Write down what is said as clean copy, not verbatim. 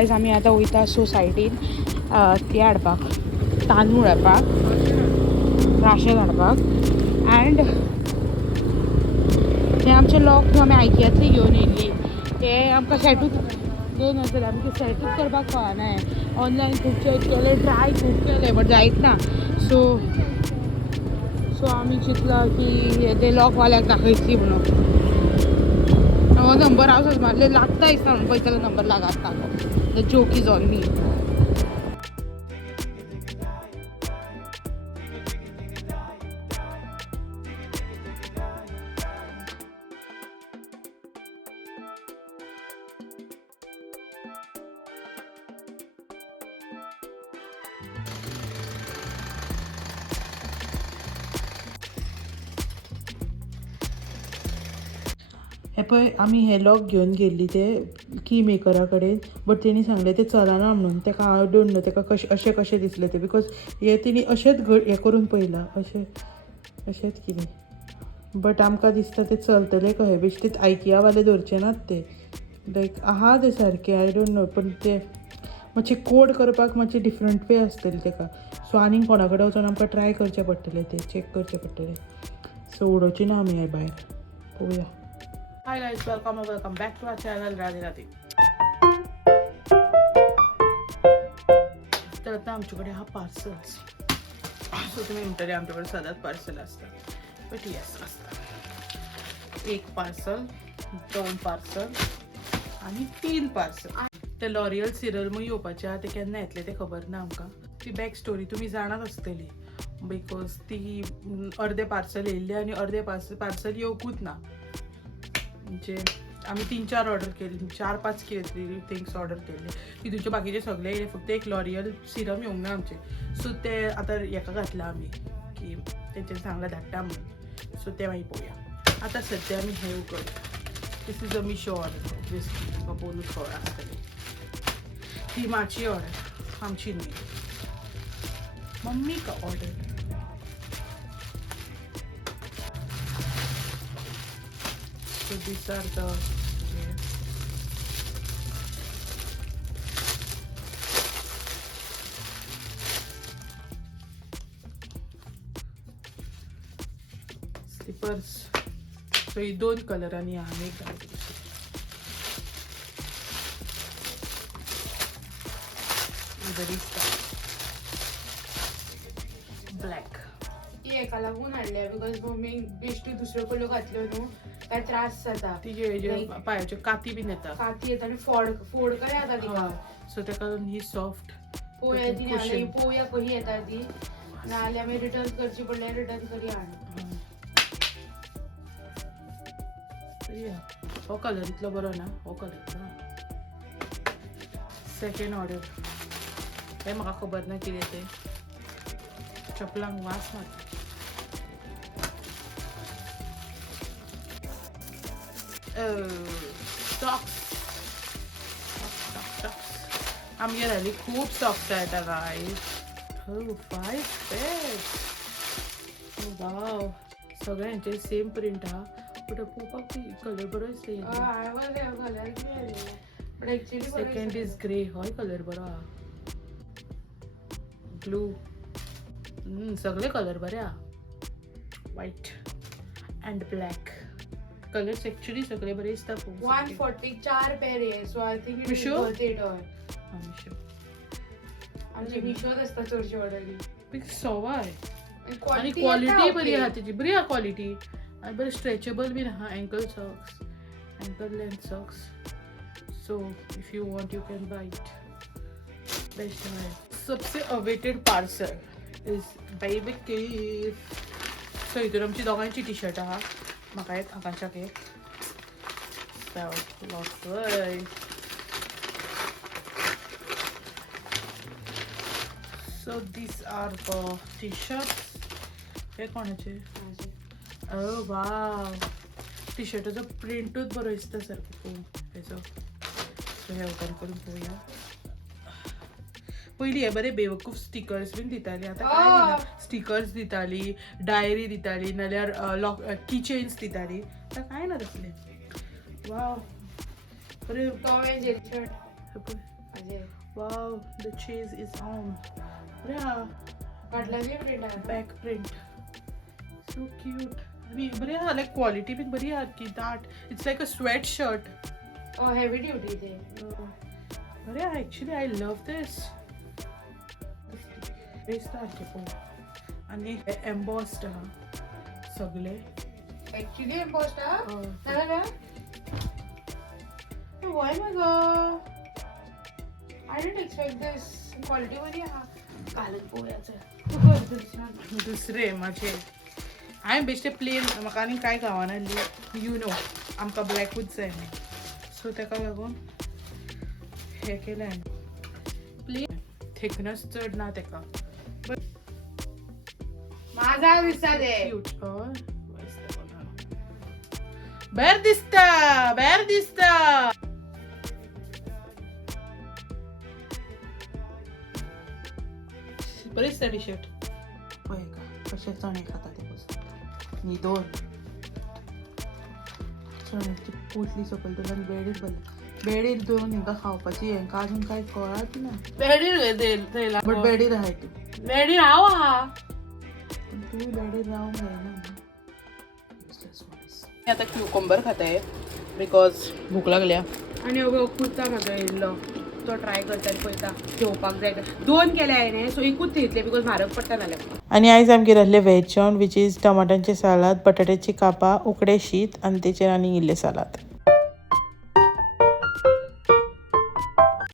Guys आमी आतां वयता सोसायटीन ती हाडपाक तांदूळ हाडपाक राशन हाडपाक एंड हे आमचे लॉक आमी आयकियातली घेवन येयल्ली ते आमकां सेटूच 2000 आमकां सेटूच करपाक कळना ऑनलायन खूब चॅक केले ट्राय खूब केले बट जायत ना सो आमी चिंतला की ते लॉकवाल्याक दाखयतली म्हणून हो नंबर हांव सज मारले लागता दिसता म्हणून पळयतालो नंबर लागात the joke is on me हे पळय आमी हे लॉक घेवन गेल्ली ते की मेकरा कडेन बट तेणी सांगले ते चलना म्हणून तेका हांव डोंट नो तेका अशें कशें दिसलें तें बिकॉज हे तेणी अशेंच हें करून पळयलां अशेंच कितें बट आमकां दिसता ते चलतले कशें बेश्टे आयकिया वाले धरचे नात ते लायक आहा ते सारके आय डोंट नो पण ते मातशें कोड करपाक मातशें डिफरंट वे आसतली तेका सो आनीक कोणा कडेन वचून आमकां ट्राय करचें पडटलें तें चॅक करचें पडटलें सो उडोवची ना आमी हे भायर पळोवया Hi guys, welcome back to our channel. Radhe Radhe. तर आता आमच्याकडे हा पार्सल्स सो तुम्ही म्हणटले आमच्याकडे सदांच पार्सल असतात बट येस असतात एक पार्सल 2 पार्सल आणि 3 पार्सल ते लॉरियल सिरम येवपाचे आहा ते केन्ना येतले ते खबर ना आमकां ती बॅक स्टोरी तुम्ही जाणात आसतली बिकॉज ती अर्धे पार्सल येयल्ले आनी अर्धे पार्सल येवकूच ना म्हणजे आम्ही 3-4 ऑर्डर केली 4-5 कितें थिंग्स ऑर्डर केल्ले तितूचे बाकीचे सगळे येयले फक्त एक लॉरियल सिरम येवंक ना आमचे सो ते आतां हेका घातला आमी की तेंचे सांगला धाडटा म्हणून सो ते मागीर पळोवया आतां सद्या आमी हे करूया this is a Meesho order obviously तुका बोलूच खबर आसतली ही म्हाजी ऑर्डर आमची न्ही मम्मी का order So these are the slippers. So हे 2 कलर आणि हा एक घालतो ब्लॅक एका लागून हाडले बिकॉज मम्मी बेश्टी दुसऱ्यो कलर घातल्यो न्हू काय त्रास जाता तिजे पायाच्यो काती बीन येता काती येता आनी फोड काय जाता तिका सो तेका ही सॉफ्ट पोया ती पोया कशी येता ती नाल्यार आमी रिटर्न करची पडल्यार रिटर्न करी हाड हो कलर इतलो बरो ना हो कलर सेकंड ऑर्डर हे म्हाका खबर ना कितें तें चपलांक वास मारता socks. आमगे राहिली खूप सॉक्स आहेत गाईज 5 pairs वाव सगळ्यांचे सेम प्रिंट हा बट पोवपाक कलर बरो सेकंड इज ग्रे होय कलर बरो हा ब्लू सगळे कलर बरे हा white and black colours actually सगळे बरे दिसता 144 पेर आहे so I think it is worth it Meesho आमची मिशोच असता चडशी ऑर्डर ती सवाय आणि क्वालिटी बरी आहा त्याची बरी आहा क्वालिटी आणि बरे स्ट्रेचेबल बीन आहा ankle socks ankle length socks so if you want you can buy it best है सबसे awaited parcel is baby cake so इथून आमची दोघांची टी शर्ट आहा म्हाका एक आकांशाक एक so these are the T shirts हे कोणाचे ओ वाव टी शर्टाचो प्रिंटूच बरो दिसता सारको हेचो सो हे ओपन करून पळोवया पयलीं हे बरे बेवकूफ स्टिकर्स बीन दिताली आतां काय दिना स्टिकर्स दिताली डायरी दिताली नाल्यार की चेन्स दिताली आतां काय ना तसलें वाव बरे Wow, the cheese is on. Yeah, back print. So cute. Like quality bhi bari yaar ki that. It's like a sweatshirt. Oh, heavy duty they. Actually I love this. आणि embossed सगळे. Actually embossed why my god? I didn't expect this. Quality बरी आहे. कालच पोळ्याचं. दुसरे माझे हांवें बेश्टे plain म्हाका आनी कांय गावना यू नो आमकां ब्लॅकूच जाय सो ताका लागून हे केलें हांवें प्लेन थिकनेस चड ना ताका माझा दिसता ते भायर दिसता बरी दिसता टी शर्ट पळय का कशे चणे खाता ते पसून न्हिदोन चण्याची पोटली सकयल दवरून बेडीर दवरून हिंकां खावपाची हेंकां आजून कांय कळत ना बेडीर बट बेडीर आहाय तूं बेडीर हांव आहा पण तूं बेडीर रावंक जायना आता क्युकंबर खाताय बिकॉज भूक लागल्या आणि कुर्ता म्हाजो येयल्लो तो ट्राय करता पळयता घेवपाक जाय 2 केले हांवें सो एकूच घेतले बिकॉज म्हारग पडटा नाल्यार आणि आयज आमगे राहले व्हेज जेवण वीच इज टमाटांचे सालाद बटाट्याची कापां उकडे शीत आनी तेचेर आनी इल्ले सालाद